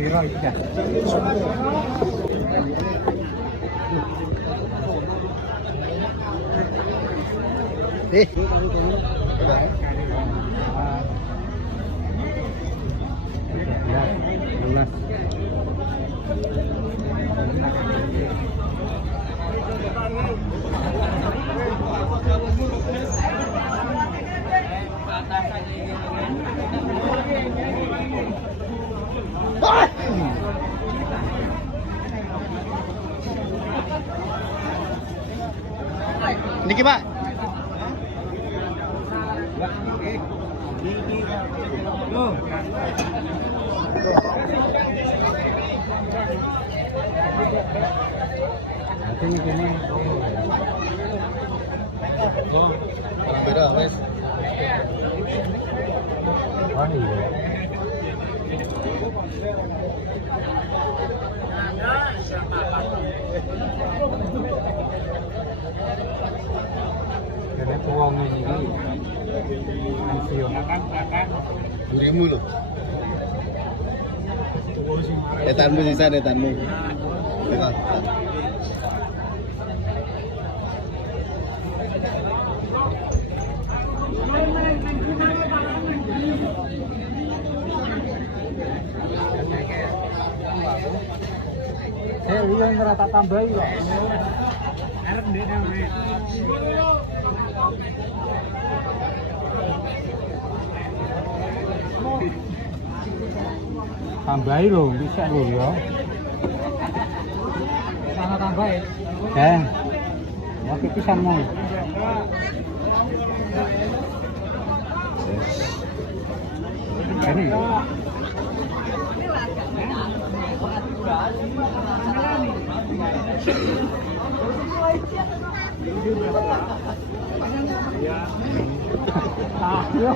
Biro iki ya. Niki Pak. Nanti ini Orang beda wes. oh iya. Karena uang ini pensiun akan 2000 loh. Etanmu sisa etanmu. Tengok. Saya lihat ngerata tambahin kok. Tambahin loh, bisa loh ya. Sana tambahin. Ya pipisan mau. Ini. Ah, yo.